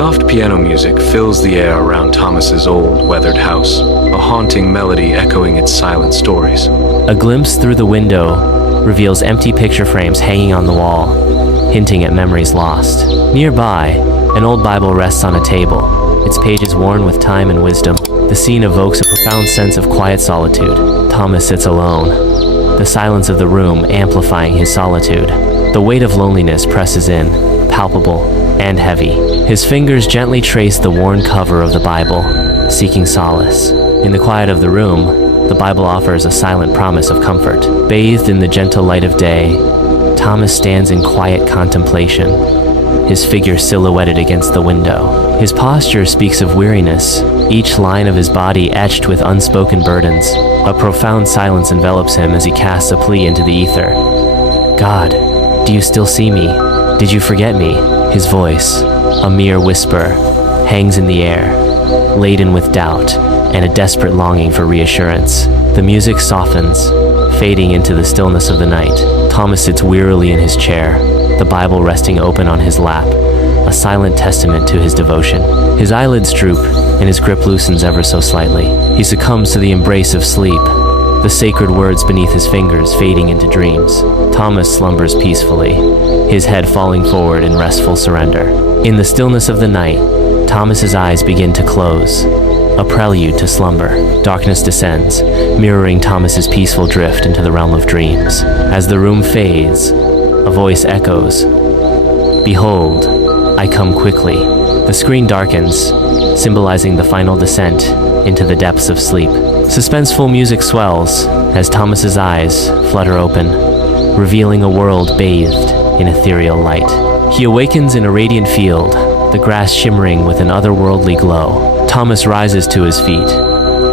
Soft piano music fills the air around Thomas's old, weathered house, a haunting melody echoing its silent stories. A glimpse through the window reveals empty picture frames hanging on the wall, hinting at memories lost. Nearby, an old Bible rests on a table, its pages worn with time and wisdom. The scene evokes a profound sense of quiet solitude. Thomas sits alone, the silence of the room amplifying his solitude. The weight of loneliness presses in, palpable and heavy. His fingers gently trace the worn cover of the Bible, seeking solace. In the quiet of the room, the Bible offers a silent promise of comfort. Bathed in the gentle light of day, Thomas stands in quiet contemplation, his figure silhouetted against the window. His posture speaks of weariness, each line of his body etched with unspoken burdens. A profound silence envelops him as he casts a plea into the ether. God, do you still see me? Did you forget me? His voice, a mere whisper, hangs in the air, laden with doubt and a desperate longing for reassurance. The music softens, fading into the stillness of the night. Thomas sits wearily in his chair, the Bible resting open on his lap, a silent testament to his devotion. His eyelids droop, and his grip loosens ever so slightly. He succumbs to the embrace of sleep, the sacred words beneath his fingers fading into dreams. Thomas slumbers peacefully, his head falling forward in restful surrender. In the stillness of the night, Thomas's eyes begin to close, a prelude to slumber. Darkness descends, mirroring Thomas's peaceful drift into the realm of dreams. As the room fades, a voice echoes, "Behold, I come quickly." The screen darkens, symbolizing the final descent into the depths of sleep. Suspenseful music swells as Thomas's eyes flutter open, revealing a world bathed in ethereal light. He awakens in a radiant field, the grass shimmering with an otherworldly glow. Thomas rises to his feet,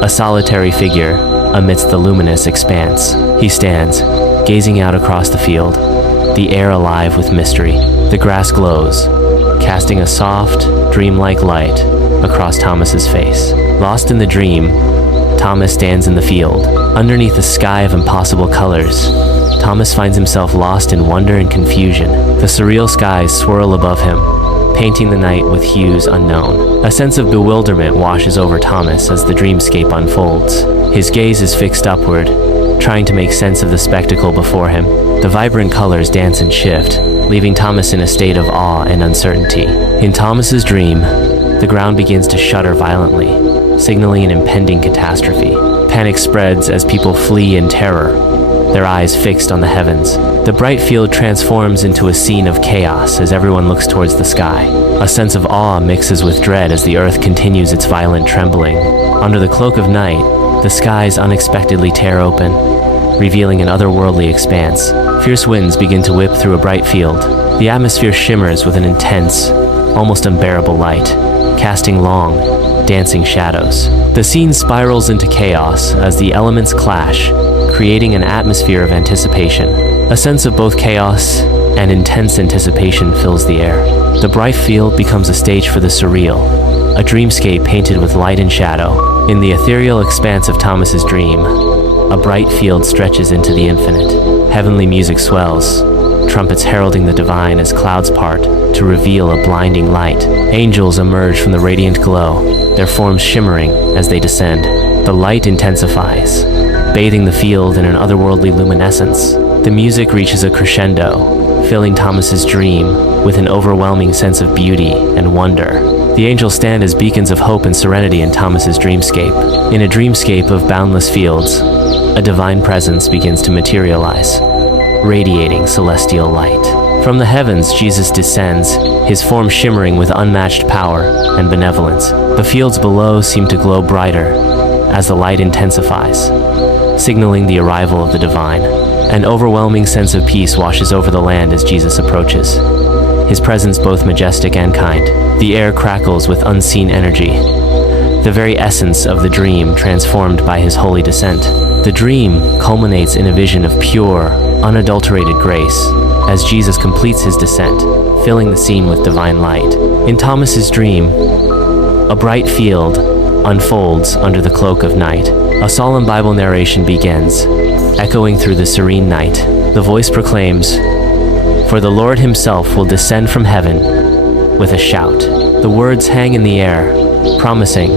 a solitary figure amidst the luminous expanse. He stands, gazing out across the field, the air alive with mystery. The grass glows, casting a soft, dreamlike light across Thomas's face. Lost in the dream, Thomas stands in the field. Underneath a sky of impossible colors, Thomas finds himself lost in wonder and confusion. The surreal skies swirl above him, painting the night with hues unknown. A sense of bewilderment washes over Thomas as the dreamscape unfolds. His gaze is fixed upward, trying to make sense of the spectacle before him. The vibrant colors dance and shift, leaving Thomas in a state of awe and uncertainty. In Thomas's dream, the ground begins to shudder violently, signaling an impending catastrophe. Panic spreads as people flee in terror, their eyes fixed on the heavens. The bright field transforms into a scene of chaos as everyone looks towards the sky. A sense of awe mixes with dread as the earth continues its violent trembling. Under the cloak of night, the skies unexpectedly tear open, revealing an otherworldly expanse. Fierce winds begin to whip through a bright field. The atmosphere shimmers with an intense, almost unbearable light, casting long, dancing shadows. The scene spirals into chaos as the elements clash, creating an atmosphere of anticipation. A sense of both chaos and intense anticipation fills the air. The bright field becomes a stage for the surreal, a dreamscape painted with light and shadow. In the ethereal expanse of Thomas's dream, a bright field stretches into the infinite. Heavenly music swells, trumpets heralding the divine as clouds part to reveal a blinding light. Angels emerge from the radiant glow, their forms shimmering as they descend. The light intensifies, bathing the field in an otherworldly luminescence. The music reaches a crescendo, filling Thomas's dream with an overwhelming sense of beauty and wonder. The angels stand as beacons of hope and serenity in Thomas's dreamscape. In a dreamscape of boundless fields, a divine presence begins to materialize, radiating celestial light. From the heavens, Jesus descends, his form shimmering with unmatched power and benevolence. The fields below seem to glow brighter as the light intensifies, signaling the arrival of the divine. An overwhelming sense of peace washes over the land as Jesus approaches, his presence both majestic and kind. The air crackles with unseen energy, the very essence of the dream transformed by his holy descent. The dream culminates in a vision of pure, unadulterated grace as Jesus completes his descent, filling the scene with divine light. In Thomas's dream, a bright field unfolds under the cloak of night. A solemn Bible narration begins, echoing through the serene night. The voice proclaims, "For the Lord himself will descend from heaven with a shout. The words hang in the air, promising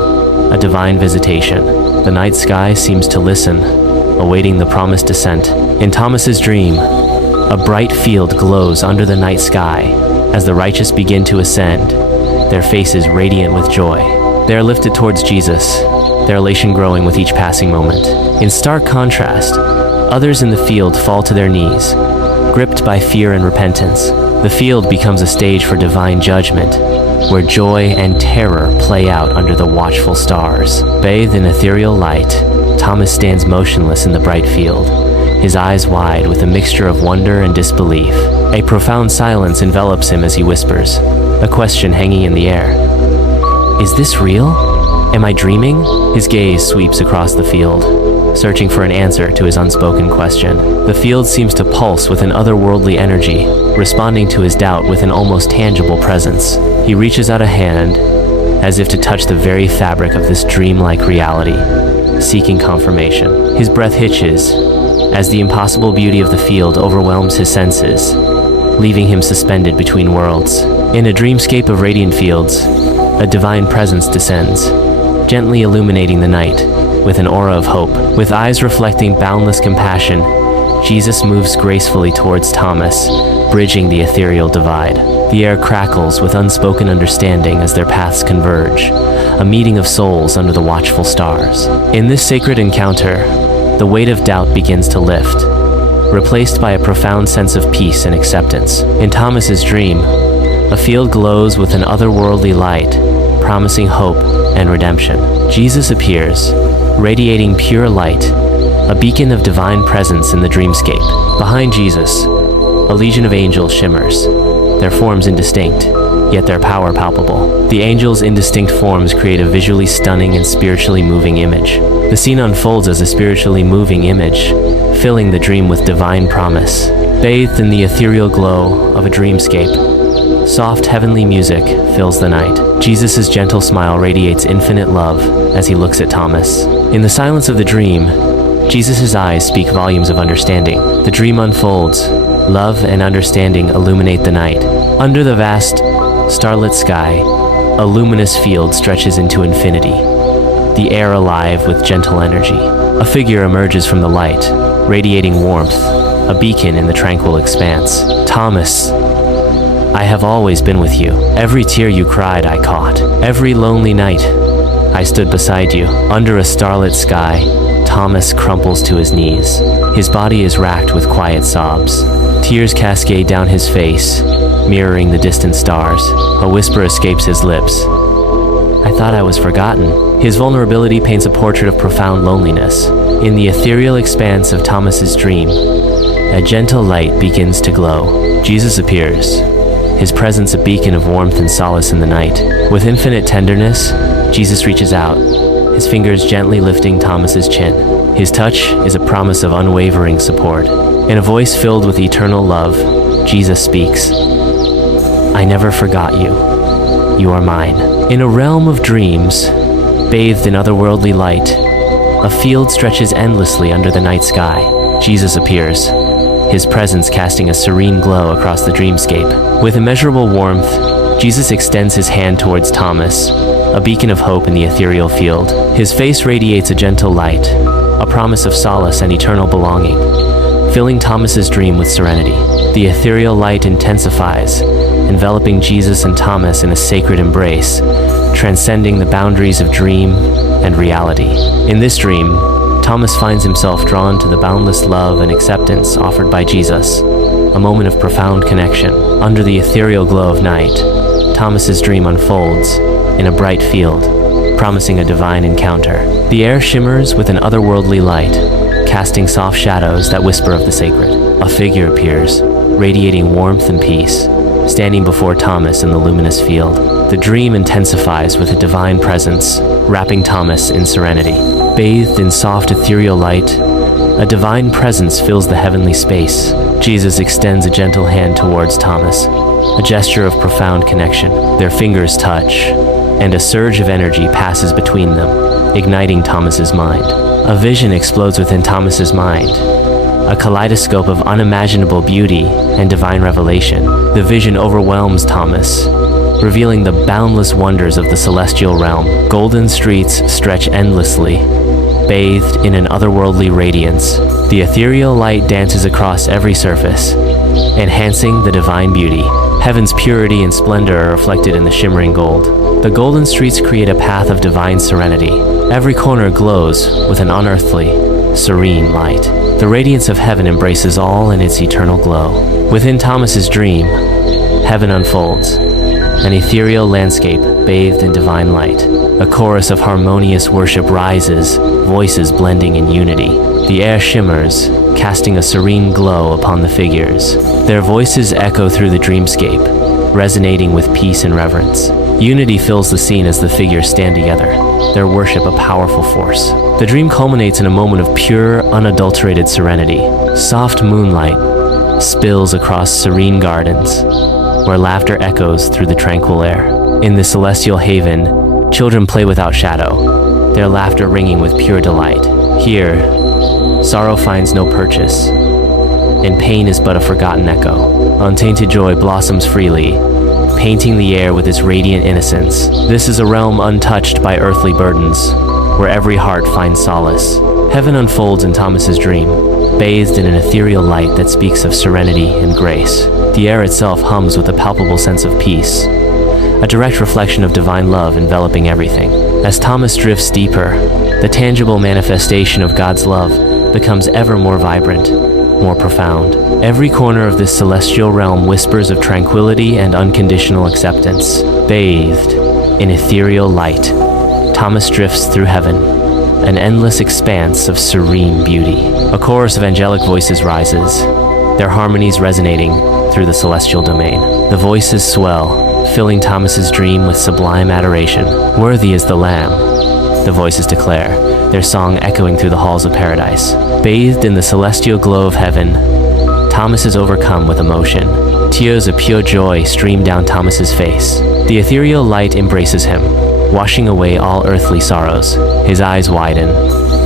a divine visitation. The night sky seems to listen, awaiting the promised descent. In Thomas's dream, a bright field glows under the night sky as the righteous begin to ascend, their faces radiant with joy. They are lifted towards Jesus, their elation growing with each passing moment. In stark contrast, others in the field fall to their knees, gripped by fear and repentance. The field becomes a stage for divine judgment, where joy and terror play out under the watchful stars. Bathed in ethereal light, Thomas stands motionless in the bright field, his eyes wide with a mixture of wonder and disbelief. A profound silence envelops him as he whispers, a question hanging in the air. Is this real? Am I dreaming? His gaze sweeps across the field, searching for an answer to his unspoken question. The field seems to pulse with an otherworldly energy, responding to his doubt with an almost tangible presence. He reaches out a hand, as if to touch the very fabric of this dreamlike reality, seeking confirmation. His breath hitches, as the impossible beauty of the field overwhelms his senses, leaving him suspended between worlds. In a dreamscape of radiant fields, a divine presence descends, gently illuminating the night with an aura of hope. With eyes reflecting boundless compassion, Jesus moves gracefully towards Thomas, bridging the ethereal divide. The air crackles with unspoken understanding as their paths converge, a meeting of souls under the watchful stars. In this sacred encounter, the weight of doubt begins to lift, replaced by a profound sense of peace and acceptance. In Thomas's dream, a field glows with an otherworldly light, promising hope and redemption. Jesus appears, radiating pure light, a beacon of divine presence in the dreamscape. Behind Jesus, a legion of angels shimmers, their forms indistinct, yet their power palpable. The angels' indistinct forms create a visually stunning and spiritually moving image. The scene unfolds as a spiritually moving image, filling the dream with divine promise. Bathed in the ethereal glow of a dreamscape, soft heavenly music fills the night. Jesus' gentle smile radiates infinite love as he looks at Thomas. In the silence of the dream, Jesus' eyes speak volumes of understanding. The dream unfolds. Love and understanding illuminate the night. Under the vast, starlit sky, a luminous field stretches into infinity, the air alive with gentle energy. A figure emerges from the light, radiating warmth, a beacon in the tranquil expanse. Thomas, I have always been with you. Every tear you cried, I caught. Every lonely night, I stood beside you. Under a starlit sky, Thomas crumples to his knees. His body is racked with quiet sobs. Tears cascade down his face, mirroring the distant stars. A whisper escapes his lips. I thought I was forgotten. His vulnerability paints a portrait of profound loneliness. In the ethereal expanse of Thomas's dream, a gentle light begins to glow. Jesus appears, his presence a beacon of warmth and solace in the night. With infinite tenderness, Jesus reaches out, his fingers gently lifting Thomas's chin. His touch is a promise of unwavering support. In a voice filled with eternal love, Jesus speaks, I never forgot you. You are mine. In a realm of dreams, bathed in otherworldly light, a field stretches endlessly under the night sky. Jesus appears, his presence casting a serene glow across the dreamscape. With immeasurable warmth, Jesus extends his hand towards Thomas, a beacon of hope in the ethereal field. His face radiates a gentle light, a promise of solace and eternal belonging, filling Thomas's dream with serenity. The ethereal light intensifies, enveloping Jesus and Thomas in a sacred embrace, transcending the boundaries of dream and reality. In this dream, Thomas finds himself drawn to the boundless love and acceptance offered by Jesus, a moment of profound connection. Under the ethereal glow of night, Thomas's dream unfolds in a bright field, promising a divine encounter. The air shimmers with an otherworldly light, casting soft shadows that whisper of the sacred. A figure appears, radiating warmth and peace, standing before Thomas in the luminous field. The dream intensifies with a divine presence, wrapping Thomas in serenity. Bathed in soft ethereal light, a divine presence fills the heavenly space. Jesus extends a gentle hand towards Thomas, a gesture of profound connection. Their fingers touch, and a surge of energy passes between them, igniting Thomas's mind. A vision explodes within Thomas's mind, a kaleidoscope of unimaginable beauty and divine revelation. The vision overwhelms Thomas, revealing the boundless wonders of the celestial realm. Golden streets stretch endlessly, bathed in an otherworldly radiance. The ethereal light dances across every surface, enhancing the divine beauty. Heaven's purity and splendor are reflected in the shimmering gold. The golden streets create a path of divine serenity. Every corner glows with an unearthly, serene light. The radiance of heaven embraces all in its eternal glow. Within Thomas's dream, heaven unfolds, an ethereal landscape bathed in divine light. A chorus of harmonious worship rises, voices blending in unity. The air shimmers, casting a serene glow upon the figures. Their voices echo through the dreamscape, resonating with peace and reverence. Unity fills the scene as the figures stand together, their worship a powerful force. The dream culminates in a moment of pure, unadulterated serenity. Soft moonlight spills across serene gardens, where laughter echoes through the tranquil air. In the celestial haven, children play without shadow, their laughter ringing with pure delight. Here, sorrow finds no purchase, and pain is but a forgotten echo. Untainted joy blossoms freely, painting the air with its radiant innocence. This is a realm untouched by earthly burdens, where every heart finds solace. Heaven unfolds in Thomas's dream, bathed in an ethereal light that speaks of serenity and grace. The air itself hums with a palpable sense of peace, a direct reflection of divine love enveloping everything. As Thomas drifts deeper, the tangible manifestation of God's love becomes ever more vibrant, more profound. Every corner of this celestial realm whispers of tranquility and unconditional acceptance. Bathed in ethereal light, Thomas drifts through heaven, an endless expanse of serene beauty. A chorus of angelic voices rises, their harmonies resonating through the celestial domain. The voices swell, filling Thomas's dream with sublime adoration. Worthy is the Lamb, the voices declare, their song echoing through the halls of paradise. Bathed in the celestial glow of heaven, Thomas is overcome with emotion. Tears of pure joy stream down Thomas's face. The ethereal light embraces him, washing away all earthly sorrows. His eyes widen,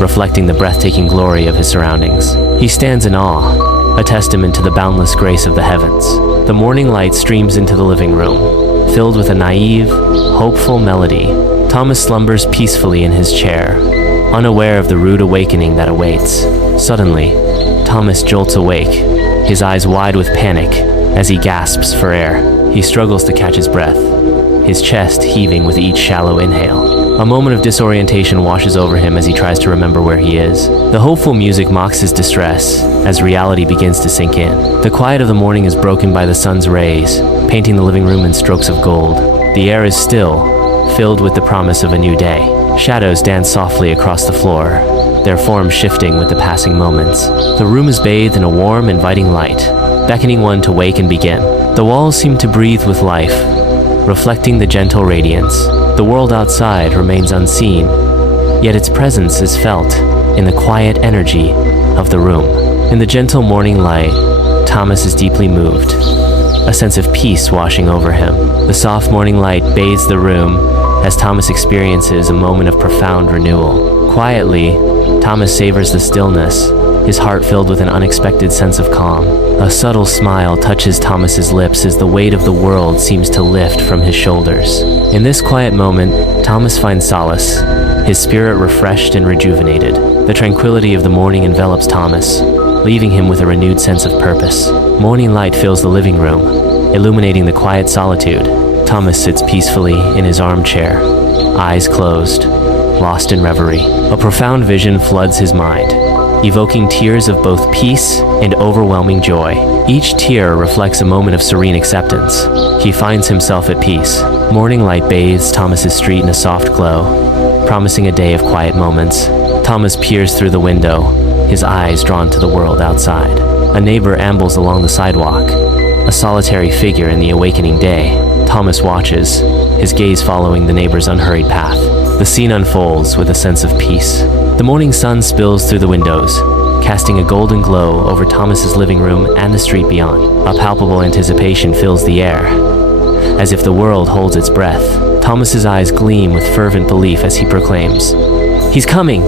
reflecting the breathtaking glory of his surroundings. He stands in awe, a testament to the boundless grace of the heavens. The morning light streams into the living room, filled with a naive, hopeful melody. Thomas slumbers peacefully in his chair, unaware of the rude awakening that awaits. Suddenly, Thomas jolts awake, his eyes wide with panic as he gasps for air. He struggles to catch his breath, his chest heaving with each shallow inhale. A moment of disorientation washes over him as he tries to remember where he is. The hopeful music mocks his distress as reality begins to sink in. The quiet of the morning is broken by the sun's rays, painting the living room in strokes of gold. The air is still, filled with the promise of a new day. Shadows dance softly across the floor, their forms shifting with the passing moments. The room is bathed in a warm, inviting light, beckoning one to wake and begin. The walls seem to breathe with life, reflecting the gentle radiance. The world outside remains unseen, yet its presence is felt in the quiet energy of the room. In the gentle morning light, Thomas is deeply moved, a sense of peace washing over him. The soft morning light bathes the room as Thomas experiences a moment of profound renewal. Quietly, Thomas savors the stillness, his heart filled with an unexpected sense of calm. A subtle smile touches Thomas's lips as the weight of the world seems to lift from his shoulders. In this quiet moment, Thomas finds solace, his spirit refreshed and rejuvenated. The tranquility of the morning envelops Thomas, leaving him with a renewed sense of purpose. Morning light fills the living room, illuminating the quiet solitude. Thomas sits peacefully in his armchair, eyes closed, lost in reverie. A profound vision floods his mind, evoking tears of both peace and overwhelming joy. Each tear reflects a moment of serene acceptance. He finds himself at peace. Morning light bathes Thomas's street in a soft glow, promising a day of quiet moments. Thomas peers through the window, his eyes drawn to the world outside. A neighbor ambles along the sidewalk, a solitary figure in the awakening day. Thomas watches, his gaze following the neighbor's unhurried path. The scene unfolds with a sense of peace. The morning sun spills through the windows, casting a golden glow over Thomas's living room and the street beyond. A palpable anticipation fills the air, as if the world holds its breath. Thomas's eyes gleam with fervent belief as he proclaims, "He's coming!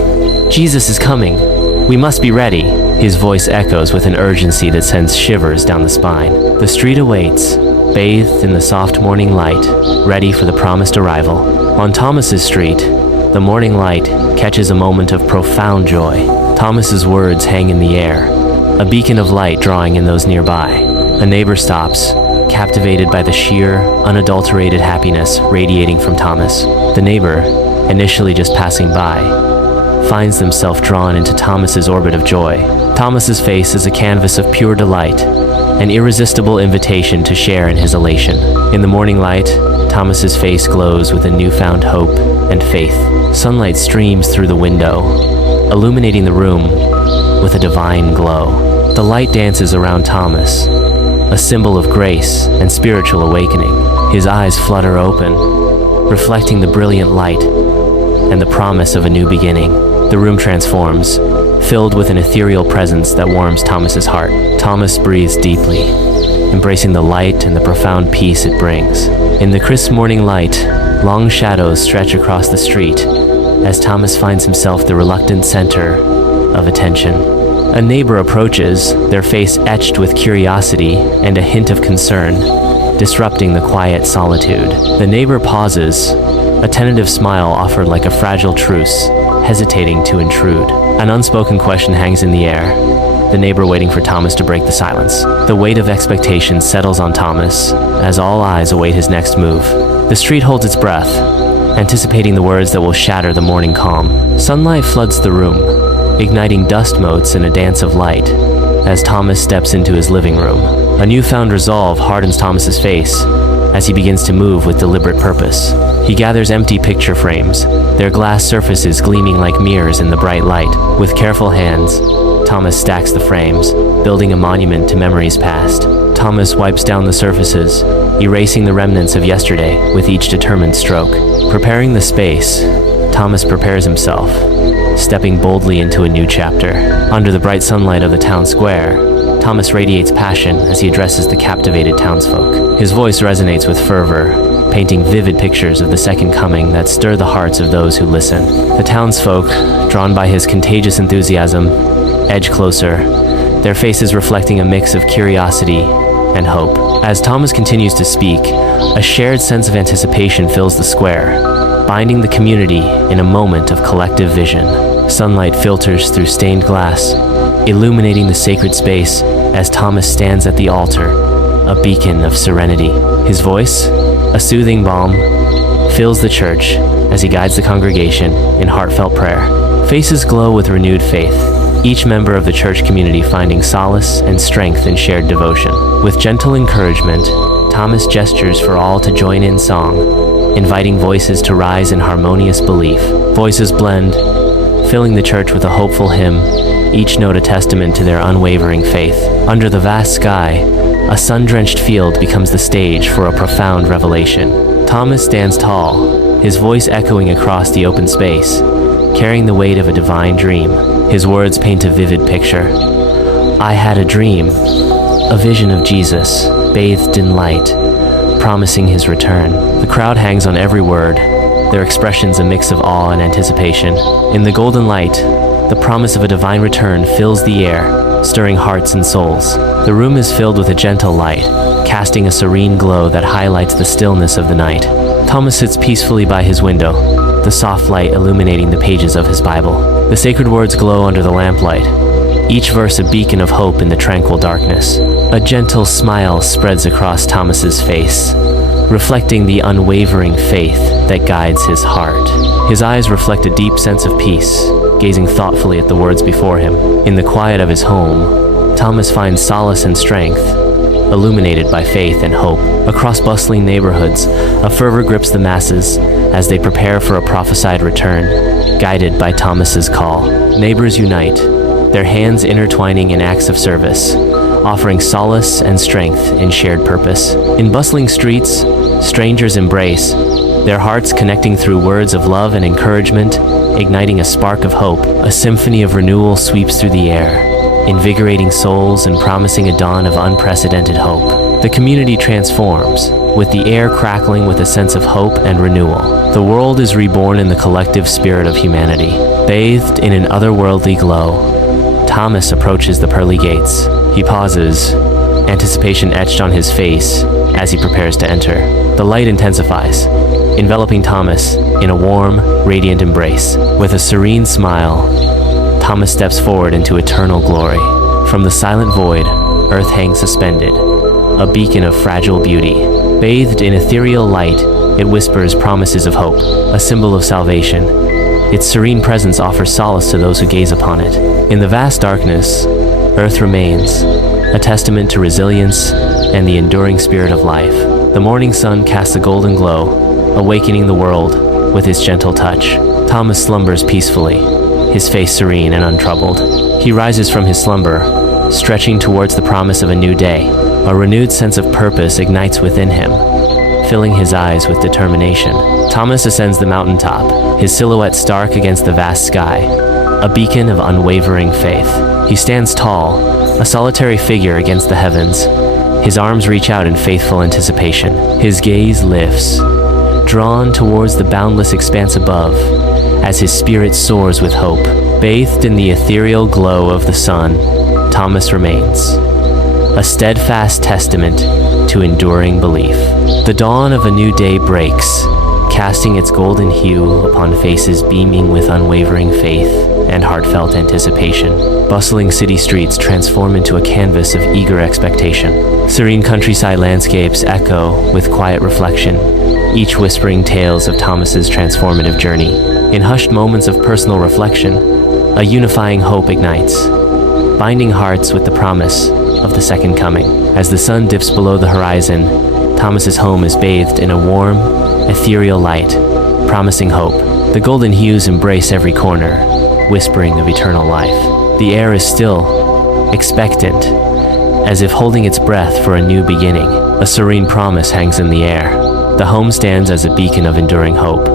Jesus is coming! We must be ready!" His voice echoes with an urgency that sends shivers down the spine. The street awaits, bathed in the soft morning light, ready for the promised arrival. On Thomas's street, the morning light catches a moment of profound joy. Thomas's words hang in the air, a beacon of light drawing in those nearby. A neighbor stops, captivated by the sheer, unadulterated happiness radiating from Thomas. The neighbor, initially just passing by, finds themselves drawn into Thomas's orbit of joy. Thomas's face is a canvas of pure delight, an irresistible invitation to share in his elation. In the morning light, Thomas's face glows with a newfound hope and faith. Sunlight streams through the window, illuminating the room with a divine glow. The light dances around Thomas, a symbol of grace and spiritual awakening. His eyes flutter open, reflecting the brilliant light and the promise of a new beginning. The room transforms, filled with an ethereal presence that warms Thomas's heart. Thomas breathes deeply, embracing the light and the profound peace it brings. In the crisp morning light, long shadows stretch across the street as Thomas finds himself the reluctant center of attention. A neighbor approaches, their face etched with curiosity and a hint of concern, disrupting the quiet solitude. The neighbor pauses, a tentative smile offered like a fragile truce, hesitating to intrude. An unspoken question hangs in the air, the neighbor waiting for Thomas to break the silence. The weight of expectation settles on Thomas as all eyes await his next move. The street holds its breath, anticipating the words that will shatter the morning calm. Sunlight floods the room, igniting dust motes in a dance of light as Thomas steps into his living room. A newfound resolve hardens Thomas's face as he begins to move with deliberate purpose. He gathers empty picture frames, their glass surfaces gleaming like mirrors in the bright light. With careful hands, Thomas stacks the frames, building a monument to memories past. Thomas wipes down the surfaces, erasing the remnants of yesterday with each determined stroke. Preparing the space, Thomas prepares himself, stepping boldly into a new chapter. Under the bright sunlight of the town square, Thomas radiates passion as he addresses the captivated townsfolk. His voice resonates with fervor, painting vivid pictures of the second coming that stir the hearts of those who listen. The townsfolk, drawn by his contagious enthusiasm, edge closer, their faces reflecting a mix of curiosity and hope. As Thomas continues to speak, a shared sense of anticipation fills the square, binding the community in a moment of collective vision. Sunlight filters through stained glass, illuminating the sacred space as Thomas stands at the altar, a beacon of serenity. His voice, a soothing balm, fills the church as he guides the congregation in heartfelt prayer. Faces glow with renewed faith, each member of the church community finding solace and strength in shared devotion. With gentle encouragement, Thomas gestures for all to join in song, inviting voices to rise in harmonious belief. Voices blend, filling the church with a hopeful hymn, each note a testament to their unwavering faith. Under the vast sky, a sun-drenched field becomes the stage for a profound revelation. Thomas stands tall, his voice echoing across the open space, carrying the weight of a divine dream. His words paint a vivid picture. I had a dream, a vision of Jesus, bathed in light, promising his return. The crowd hangs on every word, their expressions a mix of awe and anticipation. In the golden light, the promise of a divine return fills the air, stirring hearts and souls. The room is filled with a gentle light, casting a serene glow that highlights the stillness of the night. Thomas sits peacefully by his window, the soft light illuminating the pages of his Bible. The sacred words glow under the lamplight, each verse a beacon of hope in the tranquil darkness. A gentle smile spreads across Thomas's face, reflecting the unwavering faith that guides his heart. His eyes reflect a deep sense of peace, gazing thoughtfully at the words before him. In the quiet of his home, Thomas finds solace and strength, illuminated by faith and hope. Across bustling neighborhoods, a fervor grips the masses as they prepare for a prophesied return, guided by Thomas's call. Neighbors unite, their hands intertwining in acts of service, offering solace and strength in shared purpose. In bustling streets, strangers embrace, their hearts connecting through words of love and encouragement, igniting a spark of hope. A symphony of renewal sweeps through the air, invigorating souls and promising a dawn of unprecedented hope. The community transforms, with the air crackling with a sense of hope and renewal. The world is reborn in the collective spirit of humanity. Bathed in an otherworldly glow, Thomas approaches the pearly gates. He pauses, anticipation etched on his face as he prepares to enter. The light intensifies, enveloping Thomas in a warm, radiant embrace. With a serene smile, Thomas steps forward into eternal glory. From the silent void, Earth hangs suspended, a beacon of fragile beauty. Bathed in ethereal light, it whispers promises of hope, a symbol of salvation. Its serene presence offers solace to those who gaze upon it. In the vast darkness, Earth remains, a testament to resilience and the enduring spirit of life. The morning sun casts a golden glow, awakening the world with its gentle touch. Thomas slumbers peacefully, his face serene and untroubled. He rises from his slumber, stretching towards the promise of a new day. A renewed sense of purpose ignites within him, filling his eyes with determination. Thomas ascends the mountaintop, his silhouette stark against the vast sky, a beacon of unwavering faith. He stands tall, a solitary figure against the heavens. His arms reach out in faithful anticipation. His gaze lifts, drawn towards the boundless expanse above, as his spirit soars with hope. Bathed in the ethereal glow of the sun, Thomas remains, a steadfast testament to enduring belief. The dawn of a new day breaks, casting its golden hue upon faces beaming with unwavering faith and heartfelt anticipation. Bustling city streets transform into a canvas of eager expectation. Serene countryside landscapes echo with quiet reflection, each whispering tales of Thomas's transformative journey. In hushed moments of personal reflection, a unifying hope ignites, binding hearts with the promise of the second coming. As the sun dips below the horizon, Thomas's home is bathed in a warm, ethereal light, promising hope. The golden hues embrace every corner, whispering of eternal life. The air is still, expectant, as if holding its breath for a new beginning. A serene promise hangs in the air. The home stands as a beacon of enduring hope,